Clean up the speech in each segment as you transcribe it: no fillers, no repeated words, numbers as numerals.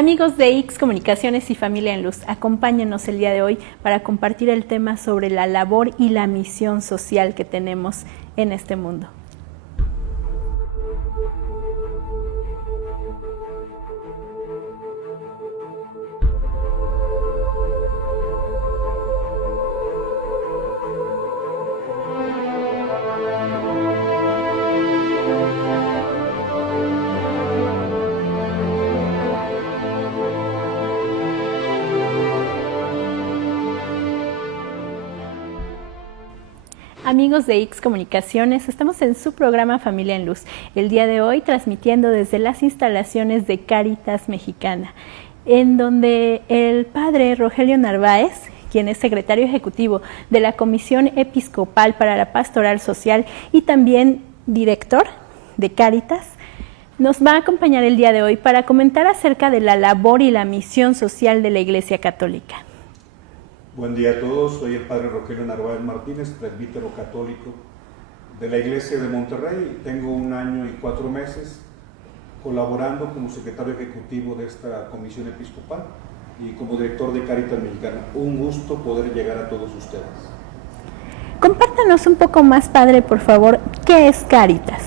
Amigos de X Comunicaciones y Familia en Luz, acompáñenos el día de hoy para compartir el tema sobre la labor y la misión social que tenemos en este mundo. Amigos de X Comunicaciones, estamos en su programa Familia en Luz. El día de hoy transmitiendo desde las instalaciones de Cáritas Mexicana, en donde el padre Rogelio Narváez, quien es secretario ejecutivo de la Comisión Episcopal para la Pastoral Social y también director de Cáritas, nos va a acompañar el día de hoy para comentar acerca de la labor y la misión social de la Iglesia Católica. Buen día a todos, soy el padre Rogelio Narváez Martínez, presbítero católico de la Iglesia de Monterrey. Tengo 1 año y 4 meses colaborando como secretario ejecutivo de esta comisión episcopal y como director de Cáritas Mexicana. Un gusto poder llegar a todos ustedes. Compártanos un poco más, padre, por favor, ¿qué es Cáritas?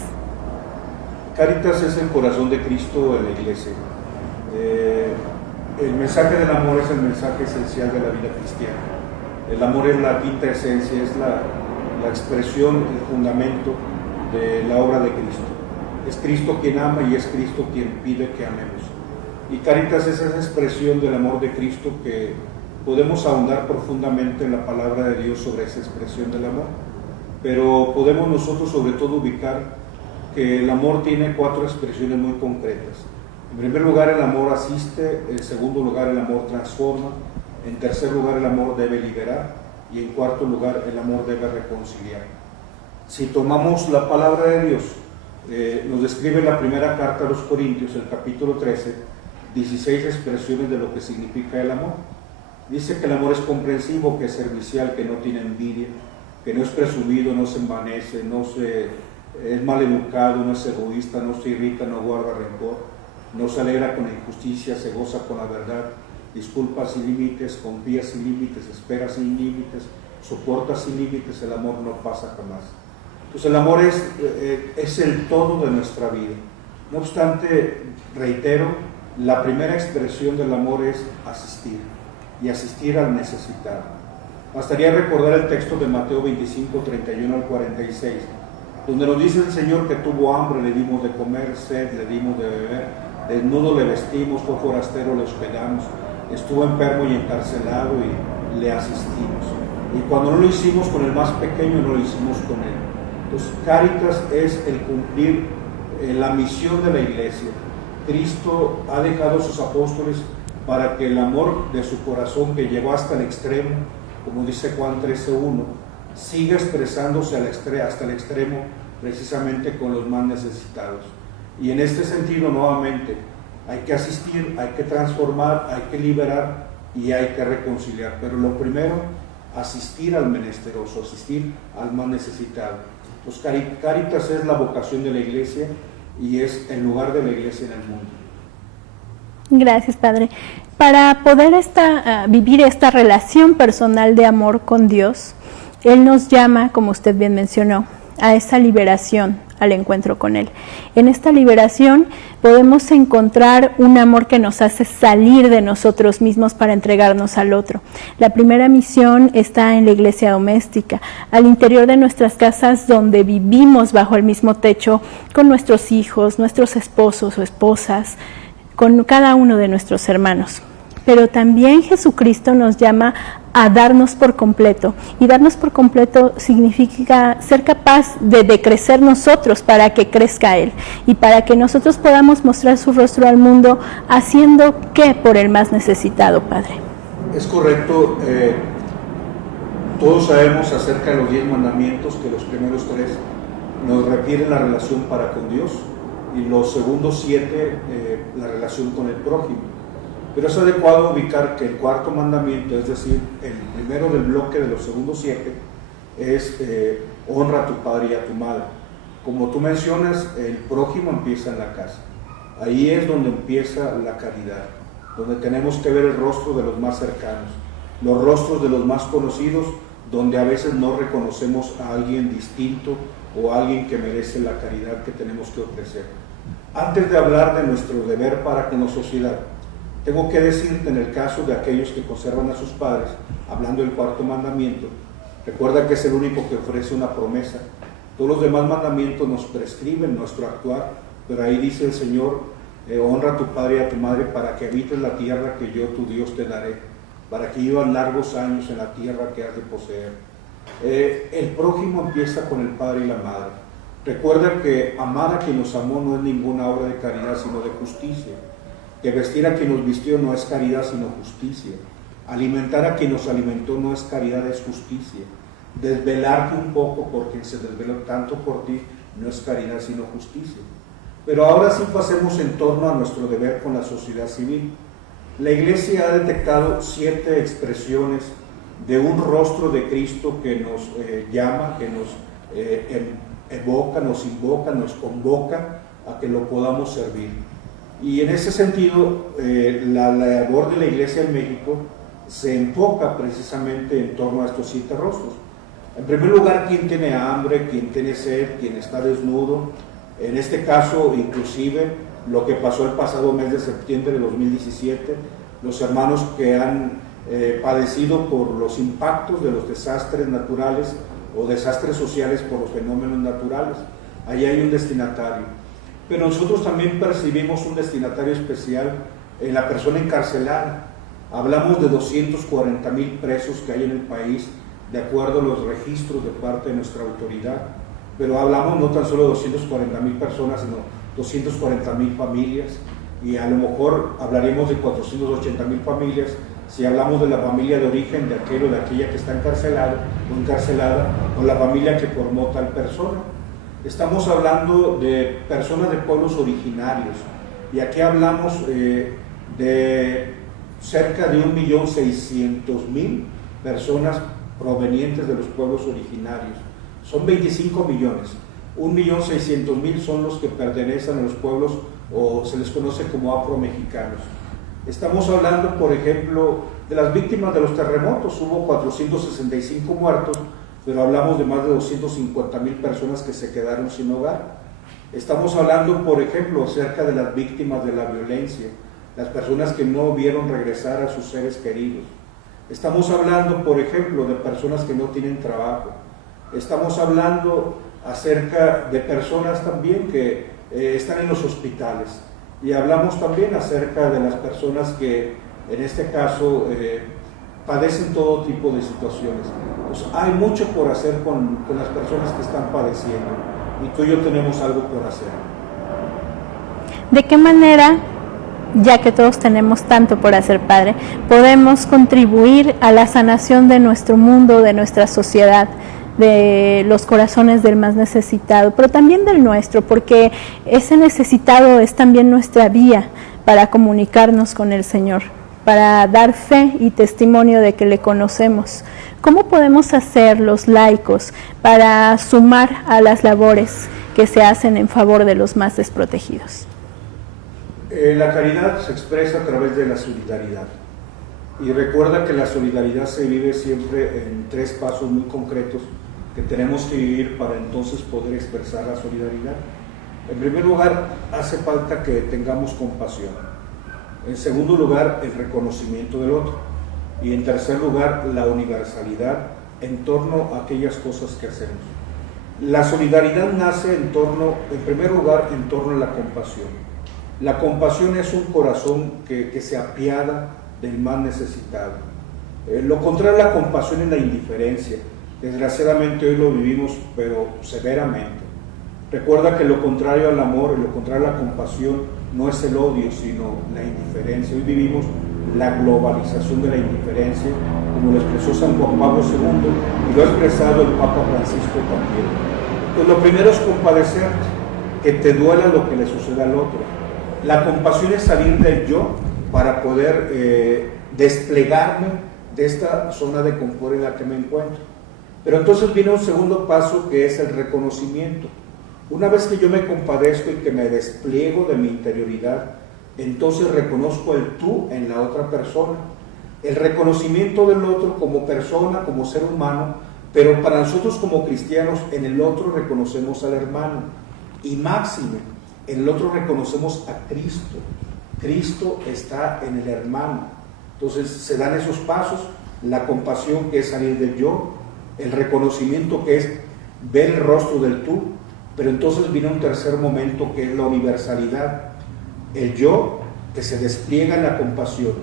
Cáritas es el corazón de Cristo en la Iglesia. El mensaje del amor es el mensaje esencial de la vida cristiana. El amor es la quinta esencia, es la expresión, el fundamento de la obra de Cristo. Es Cristo quien ama y es Cristo quien pide que amemos. Y Cáritas es esa expresión del amor de Cristo que podemos ahondar profundamente en la palabra de Dios sobre esa expresión del amor. Pero podemos nosotros sobre todo ubicar que el amor tiene 4 expresiones muy concretas. En primer lugar, el amor asiste. En segundo lugar, el amor transforma. En tercer lugar, el amor debe liberar. Y en cuarto lugar, el amor debe reconciliar. Si tomamos la palabra de Dios, nos describe la primera carta a los Corintios, el capítulo 13, 16 expresiones de lo que significa el amor. Dice que el amor es comprensivo, que es servicial, que no tiene envidia, que no es presumido, no se envanece, es maleducado, no es egoísta, no se irrita, no guarda rencor. No se alegra con la injusticia, se goza con la verdad, disculpa sin límites, confía sin límites, espera sin límites, soporta sin límites, el amor no pasa jamás. Entonces el amor es el todo de nuestra vida. No obstante, reitero, la primera expresión del amor es asistir, y asistir al necesitado. Bastaría recordar el texto de Mateo 25, 31 al 46, donde nos dice el Señor que tuvo hambre, le dimos de comer, sed, le dimos de beber, desnudo le vestimos, fue forastero, le hospedamos, estuvo enfermo y encarcelado y le asistimos. Y cuando no lo hicimos con el más pequeño, no lo hicimos con él. Entonces, Cáritas es el cumplir la misión de la Iglesia. Cristo ha dejado a sus apóstoles para que el amor de su corazón, que llegó hasta el extremo, como dice Juan 13:1, siga expresándose hasta el extremo, precisamente con los más necesitados. Y en este sentido, nuevamente, hay que asistir, hay que transformar, hay que liberar y hay que reconciliar. Pero lo primero, asistir al menesteroso, asistir al más necesitado. Pues Cáritas es la vocación de la Iglesia y es el lugar de la Iglesia en el mundo. Gracias, padre. Para poder vivir esta relación personal de amor con Dios, Él nos llama, como usted bien mencionó, a esa liberación, al encuentro con Él. En esta liberación podemos encontrar un amor que nos hace salir de nosotros mismos para entregarnos al otro. La primera misión está en la iglesia doméstica, al interior de nuestras casas donde vivimos bajo el mismo techo con nuestros hijos, nuestros esposos o esposas, con cada uno de nuestros hermanos. Pero también Jesucristo nos llama a darnos por completo, y darnos por completo significa ser capaz de decrecer nosotros para que crezca Él, y para que nosotros podamos mostrar su rostro al mundo, haciendo ¿qué por el más necesitado, Padre? Es correcto. Todos sabemos acerca de los 10 mandamientos que los primeros 3 nos refieren la relación para con Dios, y los segundos 7 la relación con el prójimo. Pero es adecuado ubicar que el cuarto mandamiento, es decir, el primero del bloque de los segundos 7, es honra a tu padre y a tu madre. Como tú mencionas, el prójimo empieza en la casa. Ahí es donde empieza la caridad. donde tenemos que ver el rostro de los más cercanos, los rostros de los más conocidos, donde a veces no reconocemos a alguien distinto o a alguien que merece la caridad que tenemos que ofrecer. Antes de hablar de nuestro deber para con la sociedad, tengo que decirte, en el caso de aquellos que conservan a sus padres, hablando del cuarto mandamiento, recuerda que es el único que ofrece una promesa. Todos los demás mandamientos nos prescriben nuestro actuar, pero ahí dice el Señor, honra a tu padre y a tu madre para que habites la tierra que yo, tu Dios, te daré, para que vivas largos años en la tierra que has de poseer. El prójimo empieza con el padre y la madre. Recuerda que amar a quien nos amó no es ninguna obra de caridad, sino de justicia. Que vestir a quien nos vistió no es caridad, sino justicia. Alimentar a quien nos alimentó no es caridad, es justicia. Desvelarte un poco por quien se desveló tanto por ti no es caridad, sino justicia. Pero ahora sí pasemos en torno a nuestro deber con la sociedad civil. La Iglesia ha detectado 7 expresiones de un rostro de Cristo que nos llama, que nos evoca, nos invoca, nos convoca a que lo podamos servir. Y en ese sentido, la labor de la Iglesia en México se enfoca precisamente en torno a estos 7 rostros. En primer lugar, quien tiene hambre, quien tiene sed, quien está desnudo. En este caso, inclusive, lo que pasó el pasado mes de septiembre de 2017, los hermanos que han padecido por los impactos de los desastres naturales o desastres sociales por los fenómenos naturales. Allí hay un destinatario. Pero nosotros también percibimos un destinatario especial en la persona encarcelada. Hablamos de 240,000 presos que hay en el país, de acuerdo a los registros de parte de nuestra autoridad. Pero hablamos no tan solo de 240,000 personas, sino 240,000 familias, y a lo mejor hablaremos de 480,000 familias si hablamos de la familia de origen de aquel o de aquella que está encarcelado o encarcelada, o la familia que formó tal persona. Estamos hablando de personas de pueblos originarios, y aquí hablamos de cerca de 1.600.000 personas provenientes de los pueblos originarios. Son 25 millones. 1.600.000 son los que pertenecen a los pueblos o se les conoce como afromexicanos. Estamos hablando, por ejemplo, de las víctimas de los terremotos. Hubo 465 muertos, pero hablamos de más de 250,000 personas que se quedaron sin hogar. Estamos hablando, por ejemplo, acerca de las víctimas de la violencia, las personas que no vieron regresar a sus seres queridos. Estamos hablando, por ejemplo, de personas que no tienen trabajo. Estamos hablando acerca de personas también que están en los hospitales. Y hablamos también acerca de las personas que, en este caso, padecen todo tipo de situaciones. Pues hay mucho por hacer con las personas que están padeciendo, y tú y yo tenemos algo por hacer. ¿De qué manera, ya que todos tenemos tanto por hacer, Padre, podemos contribuir a la sanación de nuestro mundo, de nuestra sociedad, de los corazones del más necesitado, pero también del nuestro, porque ese necesitado es también nuestra vía para comunicarnos con el Señor, para dar fe y testimonio de que le conocemos? ¿Cómo podemos hacer los laicos para sumar a las labores que se hacen en favor de los más desprotegidos? La caridad se expresa a través de la solidaridad. Y recuerda que la solidaridad se vive siempre en 3 pasos muy concretos que tenemos que vivir para entonces poder expresar la solidaridad. En primer lugar, hace falta que tengamos compasión. En segundo lugar, el reconocimiento del otro. Y en tercer lugar, la universalidad en torno a aquellas cosas que hacemos. La solidaridad nace en primer lugar, en torno a la compasión. La compasión es un corazón que se apiada del más necesitado. Lo contrario a la compasión es la indiferencia. Desgraciadamente hoy lo vivimos, pero severamente. Recuerda que lo contrario al amor, lo contrario a la compasión, no es el odio, sino la indiferencia. Hoy vivimos la globalización de la indiferencia, como lo expresó San Juan Pablo II y lo ha expresado el Papa Francisco también. Pues lo primero es compadecerte, que te duela lo que le sucede al otro. La compasión es salir del yo para poder desplegarme de esta zona de confort en la que me encuentro. Pero entonces viene un segundo paso, que es el reconocimiento. Una vez que yo me compadezco y que me despliego de mi interioridad, entonces reconozco el tú en la otra persona. El reconocimiento del otro como persona, como ser humano, pero para nosotros como cristianos, en el otro reconocemos al hermano. Y máxime, en el otro reconocemos a Cristo. Cristo está en el hermano. Entonces se dan esos pasos, la compasión que es salir del yo, el reconocimiento que es ver el rostro del tú, pero entonces viene un tercer momento que es la universalidad. El yo que se despliega en la compasión,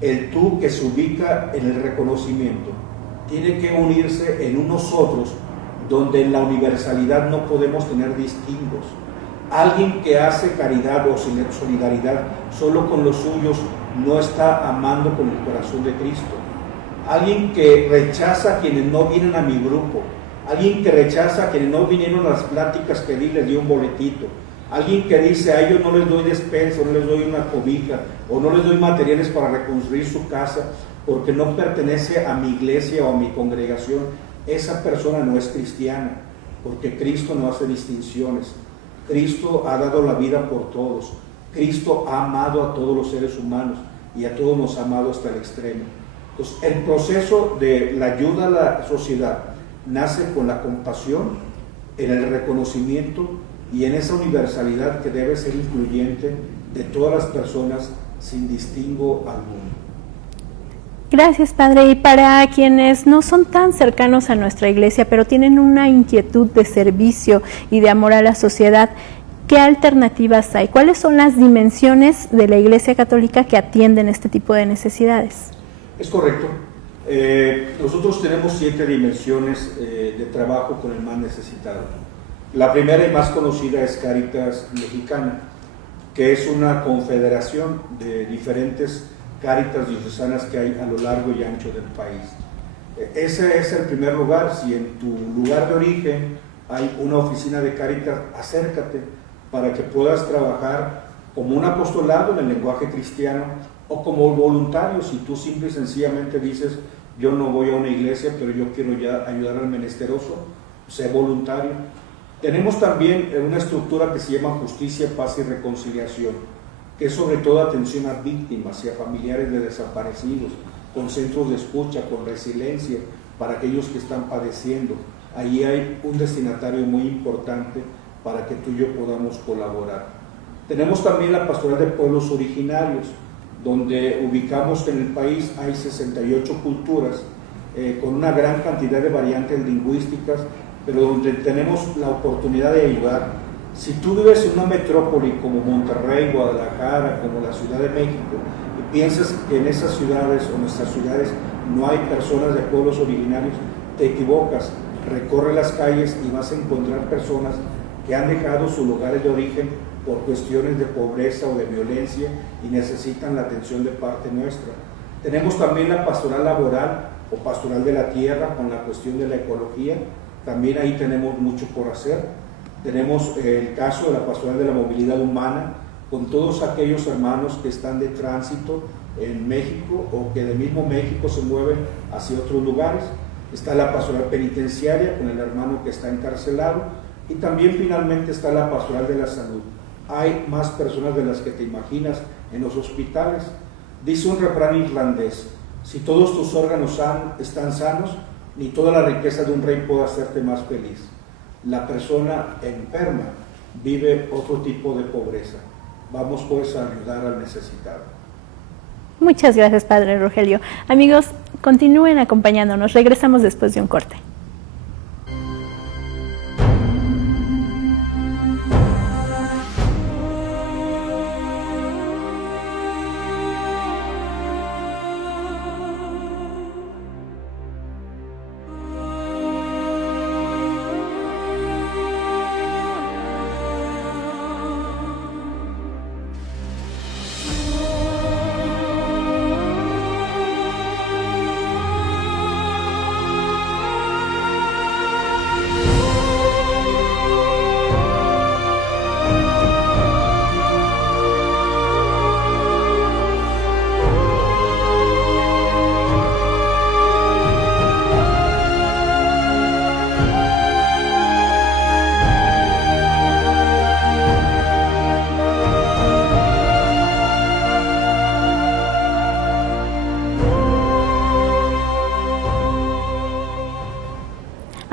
el tú que se ubica en el reconocimiento, tiene que unirse en un nosotros donde en la universalidad no podemos tener distingos. Alguien que hace caridad o solidaridad solo con los suyos no está amando con el corazón de Cristo. Alguien que rechaza a quienes no vienen a mi grupo, alguien que rechaza a quienes no vinieron a las pláticas que di, les dio un boletito, alguien que dice a ellos no les doy despensa, no les doy una cobija o no les doy materiales para reconstruir su casa porque no pertenece a mi iglesia o a mi congregación, esa persona no es cristiana, porque Cristo no hace distinciones. Cristo ha dado la vida por todos. Cristo ha amado a todos los seres humanos y a todos nos ha amado hasta el extremo. Entonces, el proceso de la ayuda a la sociedad nace con la compasión, en el reconocimiento y en esa universalidad que debe ser incluyente de todas las personas sin distingo alguno. Gracias, Padre. Y para quienes no son tan cercanos a nuestra iglesia, pero tienen una inquietud de servicio y de amor a la sociedad, ¿qué alternativas hay? ¿Cuáles son las dimensiones de la Iglesia Católica que atienden este tipo de necesidades? Es correcto. Nosotros tenemos 7 dimensiones de trabajo con el más necesitado. La primera y más conocida es Cáritas Mexicana, que es una confederación de diferentes Cáritas diocesanas que hay a lo largo y ancho del país. Ese es el primer lugar. Si en tu lugar de origen hay una oficina de Cáritas, acércate para que puedas trabajar como un apostolado en el lenguaje cristiano o como voluntario. Si tú simple y sencillamente dices, yo no voy a una iglesia, pero yo quiero ya ayudar al menesteroso, sé voluntario. Tenemos también una estructura que se llama Justicia, Paz y Reconciliación, que es sobre todo atención a víctimas y a familiares de desaparecidos, con centros de escucha, con resiliencia para aquellos que están padeciendo. Allí hay un destinatario muy importante para que tú y yo podamos colaborar. Tenemos también la Pastoral de Pueblos Originarios, donde ubicamos que en el país hay 68 culturas, con una gran cantidad de variantes lingüísticas, pero donde tenemos la oportunidad de ayudar. Si tú vives en una metrópoli como Monterrey, Guadalajara, como la Ciudad de México, y piensas que en esas ciudades o nuestras ciudades no hay personas de pueblos originarios, te equivocas. Recorre las calles y vas a encontrar personas que han dejado sus lugares de origen por cuestiones de pobreza o de violencia y necesitan la atención de parte nuestra. Tenemos también la pastoral laboral o pastoral de la tierra con la cuestión de la ecología. También ahí tenemos mucho por hacer. Tenemos el caso de la pastoral de la movilidad humana, con todos aquellos hermanos que están de tránsito en México o que de mismo México se mueven hacia otros lugares. Está la pastoral penitenciaria con el hermano que está encarcelado y también finalmente está la pastoral de la salud. Hay más personas de las que te imaginas en los hospitales. Dice un refrán irlandés, si todos tus órganos están sanos, ni toda la riqueza de un rey puede hacerte más feliz. La persona enferma vive otro tipo de pobreza. Vamos pues a ayudar al necesitado. Muchas gracias, Padre Rogelio. Amigos, continúen acompañándonos. Regresamos después de un corte.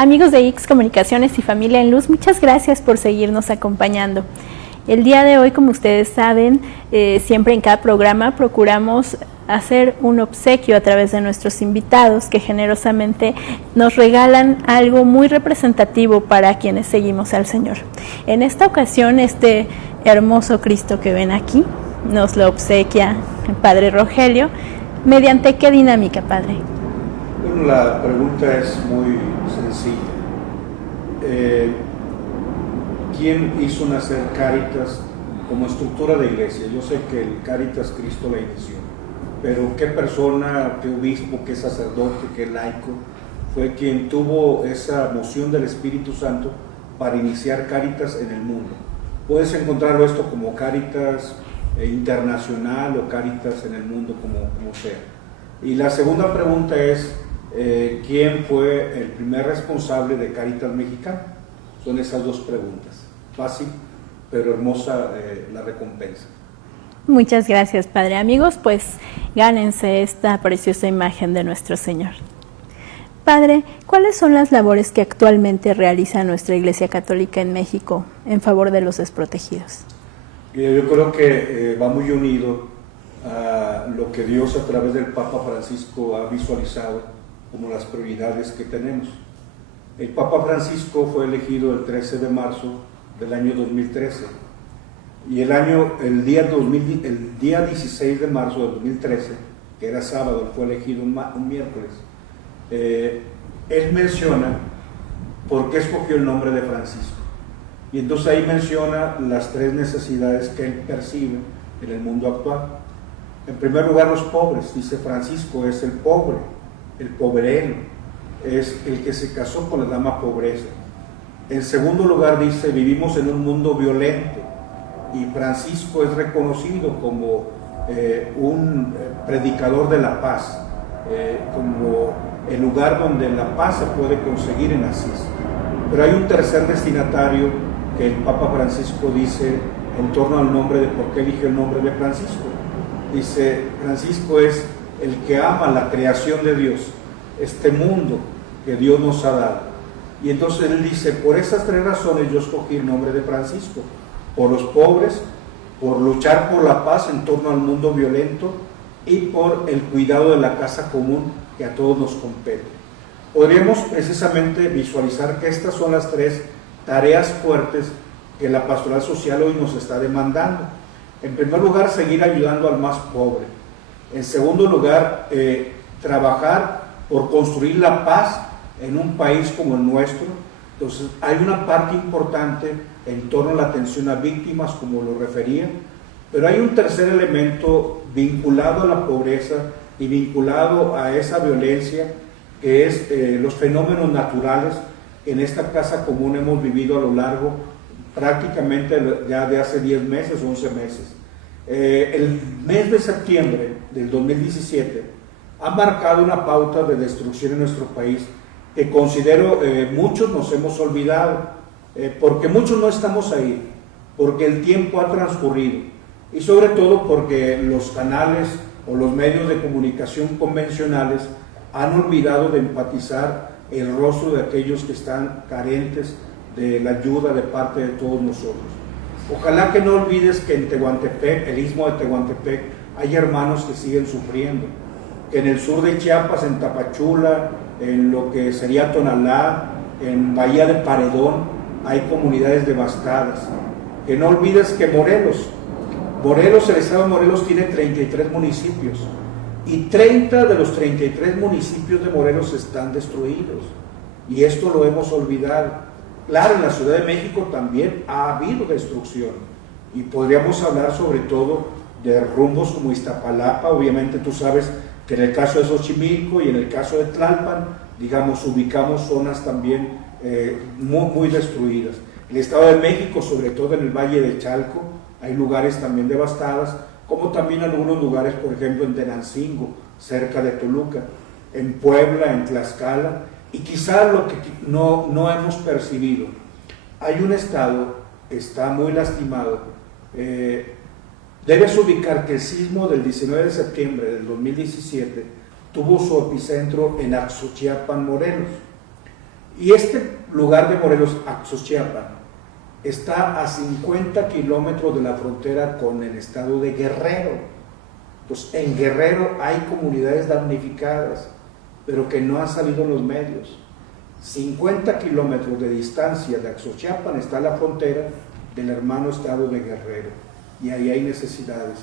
Amigos de X Comunicaciones y Familia en Luz, muchas gracias por seguirnos acompañando. El día de hoy, como ustedes saben, siempre en cada programa procuramos hacer un obsequio a través de nuestros invitados que generosamente nos regalan algo muy representativo para quienes seguimos al Señor. En esta ocasión, este hermoso Cristo que ven aquí nos lo obsequia el Padre Rogelio. ¿Mediante qué dinámica, Padre? Bueno, la pregunta es muy sencilla. ¿Quién hizo nacer Cáritas como estructura de iglesia? Yo sé que el Cáritas Cristo la inició, pero ¿qué persona, qué obispo, qué sacerdote, qué laico fue quien tuvo esa moción del Espíritu Santo para iniciar Cáritas en el mundo? Puedes encontrarlo esto como Cáritas internacional o Cáritas en el mundo, como sea. Y la segunda pregunta es, ¿quién fue el primer responsable de Cáritas Mexicana? Son esas dos preguntas. Fácil, pero hermosa la recompensa. Muchas gracias, Padre. Amigos, pues gánense esta preciosa imagen de nuestro Señor. Padre, ¿cuáles son las labores que actualmente realiza nuestra Iglesia Católica en México en favor de los desprotegidos? Yo creo que va muy unido a lo que Dios a través del Papa Francisco ha visualizado como las prioridades que tenemos. El Papa Francisco fue elegido el 13 de marzo del año 2013 y el día 16 de marzo del 2013, que era sábado, él fue elegido un miércoles. Él menciona por qué escogió el nombre de Francisco, y entonces ahí menciona las tres necesidades que él percibe en el mundo actual. En primer lugar, los pobres. Dice, Francisco es el pobre, el pobrero, es el que se casó con la dama pobreza. En segundo lugar, dice, vivimos en un mundo violento, y Francisco es reconocido como un predicador de la paz, como el lugar donde la paz se puede conseguir en Asís. Pero hay un tercer destinatario que el Papa Francisco dice en torno al nombre de por qué eligió el nombre de Francisco. Dice, Francisco es el que ama la creación de Dios, este mundo que Dios nos ha dado. Y entonces él dice, por esas tres razones yo escogí el nombre de Francisco: por los pobres, por luchar por la paz en torno al mundo violento y por el cuidado de la casa común que a todos nos compete. Podríamos precisamente visualizar que estas son las tres tareas fuertes que la pastoral social hoy nos está demandando. En primer lugar, seguir ayudando al más pobre. En segundo lugar, trabajar por construir la paz en un país como el nuestro. Entonces, hay una parte importante en torno a la atención a víctimas, como lo refería, pero hay un tercer elemento vinculado a la pobreza y vinculado a esa violencia, que es los fenómenos naturales que en esta casa común hemos vivido a lo largo prácticamente ya de hace 10 meses, 11 meses. El mes de septiembre del 2017 ha marcado una pauta de destrucción en nuestro país que considero muchos nos hemos olvidado, porque muchos no estamos ahí, porque el tiempo ha transcurrido y sobre todo porque los canales o los medios de comunicación convencionales han olvidado de empatizar el rostro de aquellos que están carentes de la ayuda de parte de todos nosotros. Ojalá que no olvides que en Tehuantepec, el istmo de Tehuantepec, hay hermanos que siguen sufriendo, que en el sur de Chiapas, en Tapachula, en lo que sería Tonalá, en Bahía de Paredón, hay comunidades devastadas. Que no olvides que Morelos, el estado de Morelos tiene 33 municipios y 30 de los 33 municipios de Morelos están destruidos, y esto lo hemos olvidado. Claro, en la Ciudad de México también ha habido destrucción, y podríamos hablar sobre todo de rumbos como Iztapalapa. Obviamente tú sabes que en el caso de Xochimilco y en el caso de Tlalpan, digamos, ubicamos zonas también muy destruidas. El Estado de México, sobre todo en el Valle de Chalco, hay lugares también devastados, como también algunos lugares, por ejemplo, en Tenancingo, cerca de Toluca, en Puebla, en Tlaxcala, y quizá lo que no hemos percibido. Hay un estado que está muy lastimado. Debes ubicar que el sismo del 19 de septiembre del 2017 tuvo su epicentro en Axochiapan, Morelos. Y este lugar de Morelos, Axochiapan, está a 50 kilómetros de la frontera con el estado de Guerrero. Pues en Guerrero hay comunidades damnificadas, pero que no han salido en los medios. 50 kilómetros de distancia de Axochiapan está la frontera del hermano estado de Guerrero, y ahí hay necesidades,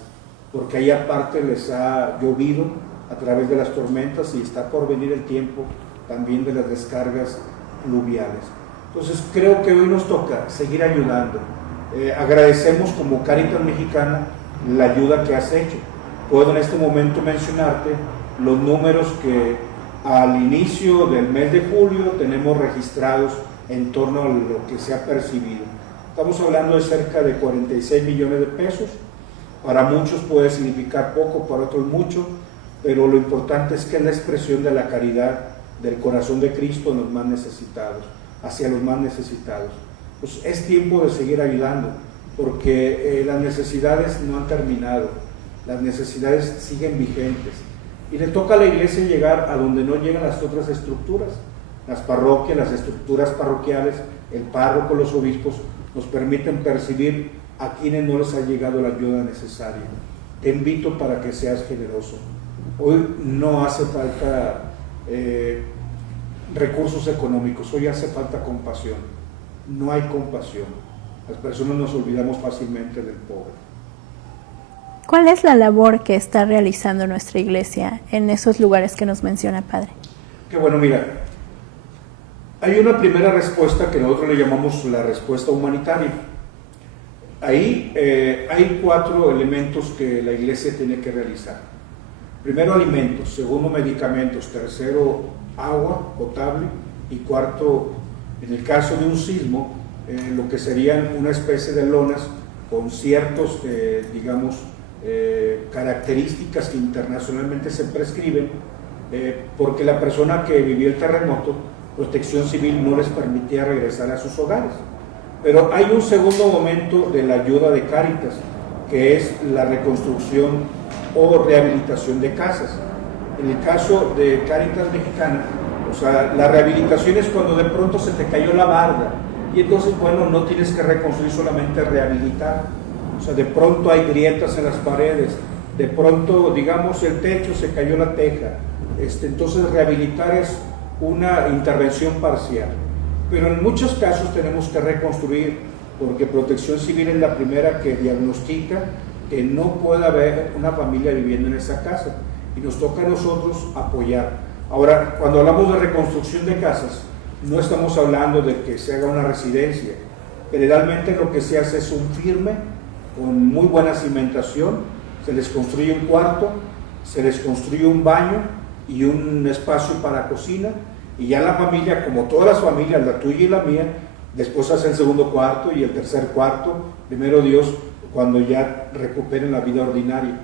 porque ahí aparte les ha llovido a través de las tormentas y está por venir el tiempo también de las descargas pluviales. Entonces creo que hoy nos toca seguir ayudando. Agradecemos como Cáritas Mexicana la ayuda que has hecho. Puedo en este momento mencionarte los números que al inicio del mes de julio tenemos registrados en torno a lo que se ha percibido. Estamos hablando de cerca de 46 millones de pesos. Para muchos puede significar poco, para otros mucho, pero lo importante es que es la expresión de la caridad del corazón de Cristo en los más necesitados, hacia los más necesitados. Pues es tiempo de seguir ayudando, porque las necesidades no han terminado, las necesidades siguen vigentes, y le toca a la iglesia llegar a donde no llegan las otras estructuras. Las parroquias, las estructuras parroquiales, el párroco, los obispos, nos permiten percibir a quienes no les ha llegado la ayuda necesaria. Te invito para que seas generoso. Hoy no hace falta recursos económicos, hoy hace falta compasión. No hay compasión. Las personas nos olvidamos fácilmente del pobre. ¿Cuál es la labor que está realizando nuestra iglesia en esos lugares que nos menciona, Padre? Qué bueno, mira, hay una primera respuesta que nosotros le llamamos la respuesta humanitaria. Ahí hay 4 elementos que la iglesia tiene que realizar. Primero, alimentos. Segundo, medicamentos. Tercero, agua potable. Y cuarto, en el caso de un sismo, lo que serían una especie de lonas con ciertos, características que internacionalmente se prescriben, porque la persona que vivió el terremoto, Protección Civil no les permitía regresar a sus hogares. Pero hay un segundo momento de la ayuda de Cáritas, que es la reconstrucción o rehabilitación de casas. En el caso de Cáritas Mexicana, o sea, la rehabilitación es cuando de pronto se te cayó la barda, y entonces, bueno, no tienes que reconstruir, solamente rehabilitar. O sea, de pronto hay grietas en las paredes, de pronto, digamos, el techo, se cayó la teja. Entonces, rehabilitar es una intervención parcial. Pero en muchos casos tenemos que reconstruir, porque Protección Civil es la primera que diagnostica que no puede haber una familia viviendo en esa casa, y nos toca a nosotros apoyar. Ahora, cuando hablamos de reconstrucción de casas, no estamos hablando de que se haga una residencia. Generalmente lo que se hace es un firme con muy buena cimentación, se les construye un cuarto, se les construye un baño y un espacio para cocina, y ya la familia, como todas las familias, la tuya y la mía, después hace el segundo cuarto y el tercer cuarto, primero Dios, cuando ya recuperen la vida ordinaria.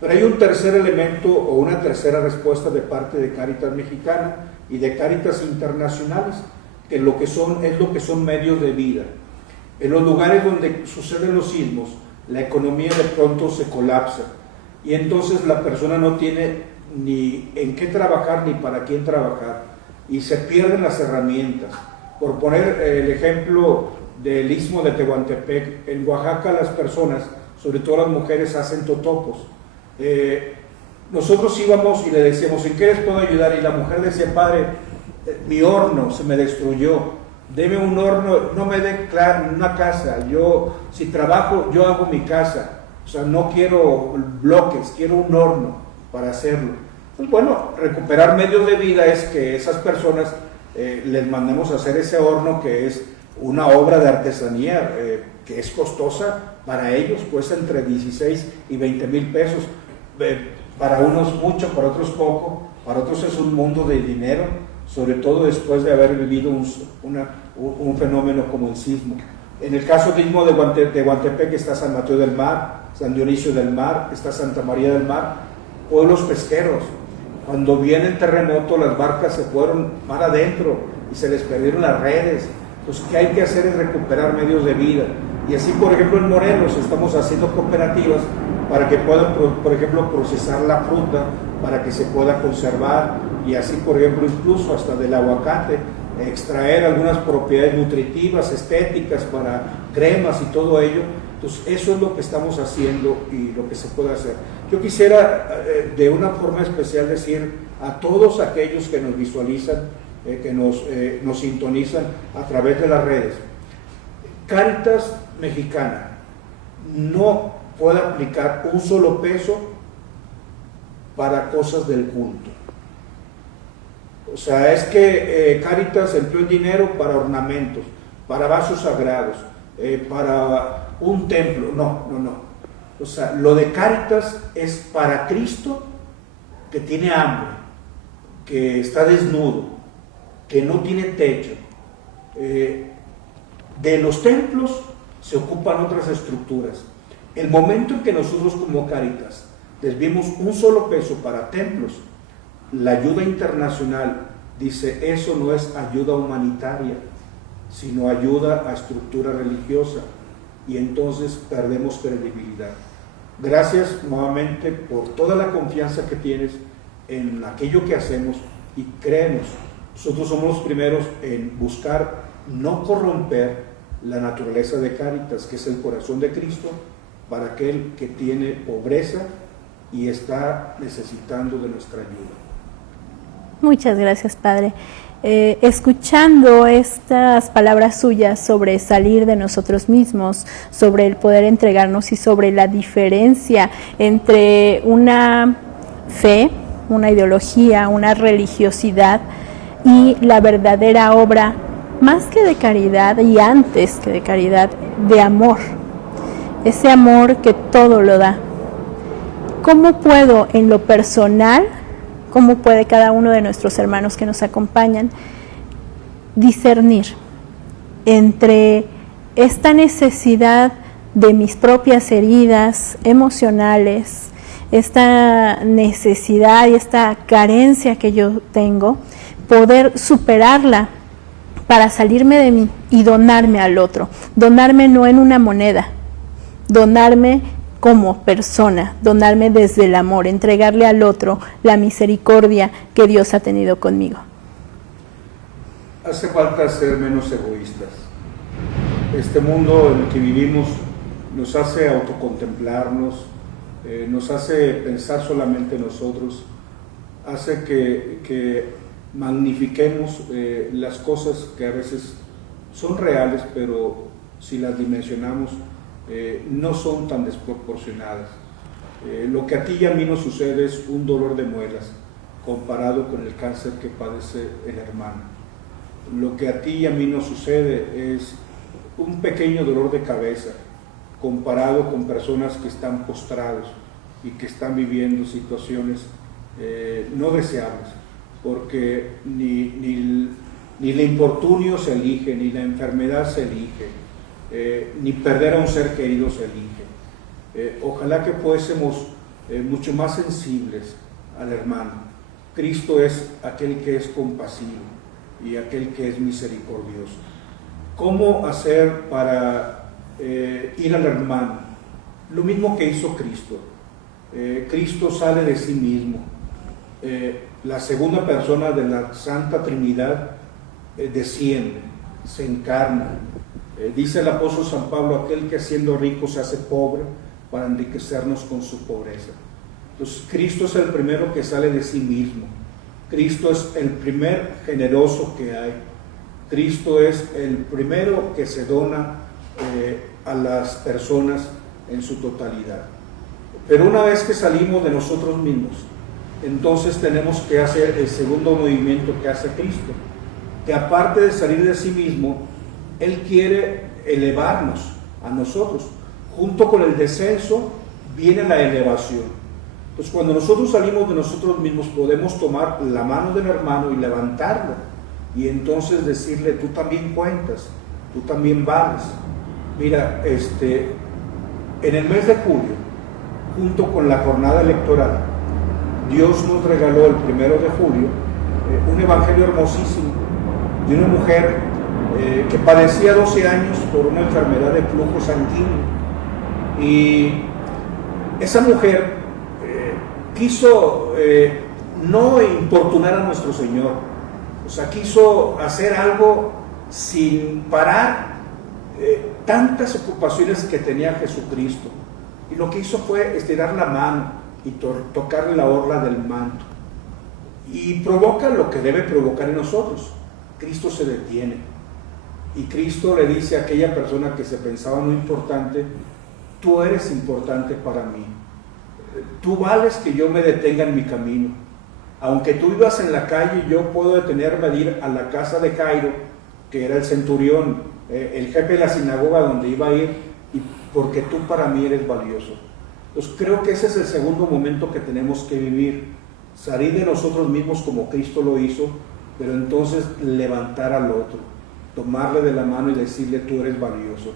Pero hay un tercer elemento o una tercera respuesta de parte de Cáritas Mexicana y de Cáritas Internacionales, que es lo que son medios de vida. En los lugares donde suceden los sismos, la economía de pronto se colapsa, y entonces la persona no tiene ni en qué trabajar ni para quién trabajar, y se pierden las herramientas. Por poner el ejemplo del Istmo de Tehuantepec, en Oaxaca las personas, sobre todo las mujeres, hacen totopos. Nosotros íbamos y le decíamos, ¿en qué les puedo ayudar? Y la mujer decía, padre, mi horno se me destruyó, deme un horno, no me dé una casa, yo si trabajo, yo hago mi casa, o sea, no quiero bloques, quiero un horno para hacerlo. Pues bueno, recuperar medios de vida es que esas personas les mandemos a hacer ese horno, que es una obra de artesanía que es costosa para ellos, cuesta entre 16 y 20 mil pesos, para unos mucho, para otros poco, para otros es un mundo de dinero, sobre todo después de haber vivido un fenómeno como el sismo. En el caso mismo de Guantepec está San Mateo del Mar, San Dionisio del Mar, está Santa María del Mar, pueblos pesqueros. Cuando viene el terremoto, las barcas se fueron mar adentro y se les perdieron las redes. Entonces, ¿qué hay que hacer? Es recuperar medios de vida. Y así, por ejemplo, en Morelos estamos haciendo cooperativas para que puedan, por ejemplo, procesar la fruta, para que se pueda conservar, y así, por ejemplo, incluso hasta del aguacate, extraer algunas propiedades nutritivas, estéticas para cremas y todo ello. Entonces eso es lo que estamos haciendo y lo que se puede hacer. Yo quisiera de una forma especial decir a todos aquellos que nos visualizan, que nos sintonizan a través de las redes, Cáritas Mexicana no puede aplicar un solo peso para cosas del culto. O sea, es que Cáritas empleó el dinero para ornamentos, para vasos sagrados, para un templo. No. O sea, lo de Cáritas es para Cristo que tiene hambre, que está desnudo, que no tiene techo. De los templos se ocupan otras estructuras. El momento en que nosotros como Cáritas desviemos un solo peso para templos, la ayuda internacional dice eso no es ayuda humanitaria, sino ayuda a estructura religiosa, y entonces perdemos credibilidad. Gracias nuevamente por toda la confianza que tienes en aquello que hacemos, y créenos, nosotros somos los primeros en buscar no corromper la naturaleza de Cáritas, que es el corazón de Cristo, para aquel que tiene pobreza y está necesitando de nuestra ayuda. Muchas gracias, Padre. Escuchando estas palabras suyas sobre salir de nosotros mismos, sobre el poder entregarnos y sobre la diferencia entre una fe, una ideología, una religiosidad y la verdadera obra, más que de caridad y antes que de caridad, de amor. Ese amor que todo lo da. ¿Cómo puedo en lo personal, cómo puede cada uno de nuestros hermanos que nos acompañan discernir entre esta necesidad de mis propias heridas emocionales, esta necesidad y esta carencia que yo tengo, poder superarla para salirme de mí y donarme al otro? Donarme no en una moneda, donarme como persona, donarme desde el amor, entregarle al otro la misericordia que Dios ha tenido conmigo. Hace falta ser menos egoístas. Este mundo en el que vivimos nos hace autocontemplarnos, nos hace pensar solamente en nosotros, hace que magnifiquemos las cosas que a veces son reales, pero si las dimensionamos, no son tan desproporcionadas. Lo que a ti y a mí nos sucede es un dolor de muelas comparado con el cáncer que padece el hermano. Lo que a ti y a mí nos sucede es un pequeño dolor de cabeza comparado con personas que están postrados y que están viviendo situaciones no deseables, porque ni el infortunio se elige, ni la enfermedad se elige, ni perder a un ser querido se elige. Ojalá que fuésemos mucho más sensibles al hermano. Cristo es aquel que es compasivo y aquel que es misericordioso. ¿Cómo hacer para ir al hermano? Lo mismo que hizo Cristo. Cristo sale de sí mismo. La segunda persona de la Santa Trinidad desciende, se encarna. Dice el apóstol San Pablo, aquel que siendo rico se hace pobre para enriquecernos con su pobreza. Entonces Cristo es el primero que sale de sí mismo. Cristo es el primer generoso que hay. Cristo es el primero que se dona a las personas en su totalidad. Pero una vez que salimos de nosotros mismos, entonces tenemos que hacer el segundo movimiento que hace Cristo, que aparte de salir de sí mismo, Él quiere elevarnos a nosotros. Junto con el descenso viene la elevación. Pues cuando nosotros salimos de nosotros mismos, podemos tomar la mano del hermano y levantarlo, y entonces decirle, tú también cuentas, tú también vales. Mira, en el mes de julio, junto con la jornada electoral, Dios nos regaló el 1 de julio un evangelio hermosísimo de una mujer que padecía 12 años por una enfermedad de flujo sanguíneo, y esa mujer quiso no importunar a nuestro Señor, O sea, quiso hacer algo sin parar tantas ocupaciones que tenía Jesucristo. Y lo que hizo fue estirar la mano y tocarle la orla del manto. Y provoca lo que debe provocar en nosotros. Cristo se detiene. Y Cristo le dice a aquella persona que se pensaba no importante: tú eres importante para mí. Tú vales que yo me detenga en mi camino. Aunque tú vivas en la calle, yo puedo detenerme a ir a la casa de Jairo, que era el centurión, el jefe de la sinagoga donde iba a ir, y porque tú para mí eres valioso. Entonces creo que ese es el segundo momento que tenemos que vivir: salir de nosotros mismos como Cristo lo hizo, pero entonces levantar al otro, tomarle de la mano y decirle: tú eres valioso,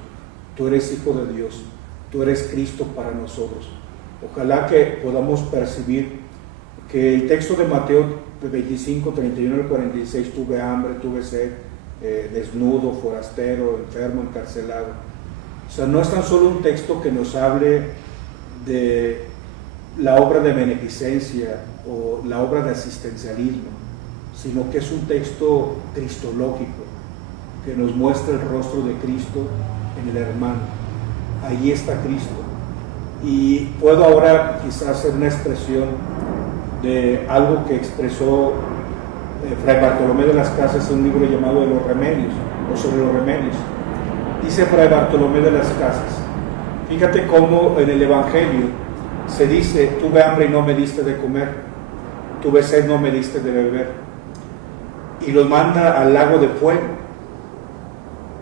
tú eres hijo de Dios, tú eres Cristo para nosotros. Ojalá que podamos percibir que el texto de Mateo 25, 31 al 46, tuve hambre, tuve sed, desnudo, forastero, enfermo, encarcelado. O sea, no es tan solo un texto que nos hable de la obra de beneficencia o la obra de asistencialismo, sino que es un texto cristológico que nos muestra el rostro de Cristo en el hermano. Ahí está Cristo. Y puedo ahora quizás hacer una expresión de algo que expresó Fray Bartolomé de las Casas en un libro llamado De los Remedios, o sobre los remedios. Dice Fray Bartolomé de las Casas: fíjate cómo en el Evangelio se dice: tuve hambre y no me diste de comer, tuve sed, no me diste de beber, y los manda al lago de fuego.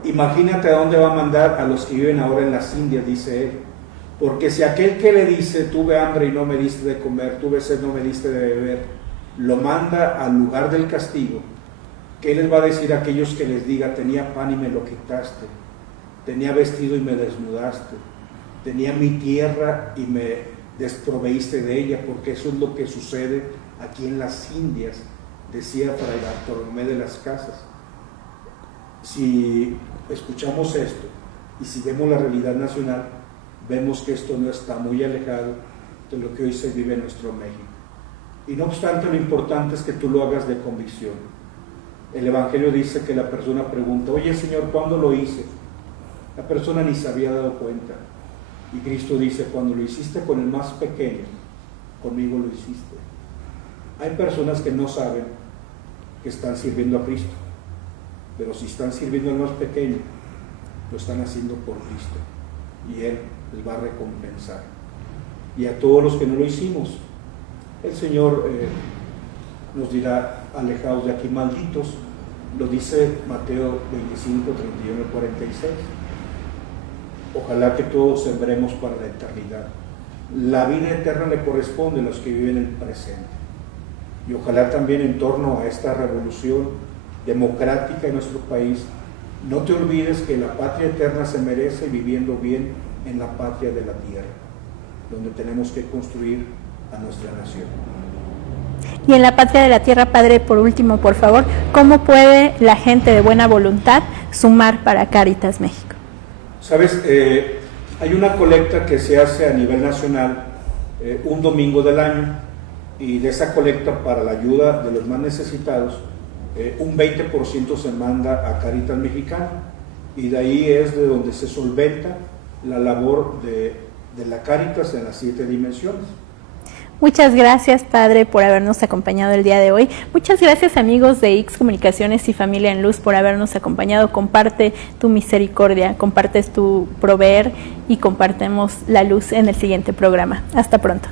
Imagínate a dónde va a mandar a los que viven ahora en las Indias, dice él. Porque si aquel que le dice: tuve hambre y no me diste de comer, tuve sed, no me diste de beber, lo manda al lugar del castigo, ¿qué les va a decir a aquellos que les diga: tenía pan y me lo quitaste, tenía vestido y me desnudaste, tenía mi tierra y me desproveíste de ella? Porque eso es lo que sucede aquí en las Indias, decía Fray Bartolomé de las Casas. Si escuchamos esto y si vemos la realidad nacional, vemos que esto no está muy alejado de lo que hoy se vive en nuestro México. Y no obstante, lo importante es que tú lo hagas de convicción. El Evangelio dice que la persona pregunta: oye Señor, ¿cuándo lo hice? La persona ni se había dado cuenta. Y Cristo dice: cuando lo hiciste con el más pequeño, conmigo lo hiciste. Hay personas que no saben que están sirviendo a Cristo, pero si están sirviendo al más pequeño, lo están haciendo por Cristo, y Él les va a recompensar. Y a todos los que no lo hicimos, el Señor nos dirá: alejaos de aquí, malditos. Lo dice Mateo 25, 31 y 46. Ojalá que todos sembremos para la eternidad. La vida eterna le corresponde a los que viven el presente. Y ojalá también en torno a esta revolución democrática en nuestro país, no te olvides que la patria eterna se merece viviendo bien en la patria de la tierra, donde tenemos que construir a nuestra nación. Y en la patria de la tierra, Padre, por último, por favor, ¿cómo puede la gente de buena voluntad sumar para Cáritas México? Sabes, hay una colecta que se hace a nivel nacional un domingo del año, y de esa colecta para la ayuda de los más necesitados, un 20% se manda a Cáritas Mexicana, y de ahí es de donde se solventa la labor de la Cáritas en las 7 dimensiones. Muchas gracias, Padre, por habernos acompañado el día de hoy. Muchas gracias, amigos de X Comunicaciones y Familia en Luz, por habernos acompañado. Comparte tu misericordia, compartes tu proveer y compartemos la luz en el siguiente programa. Hasta pronto.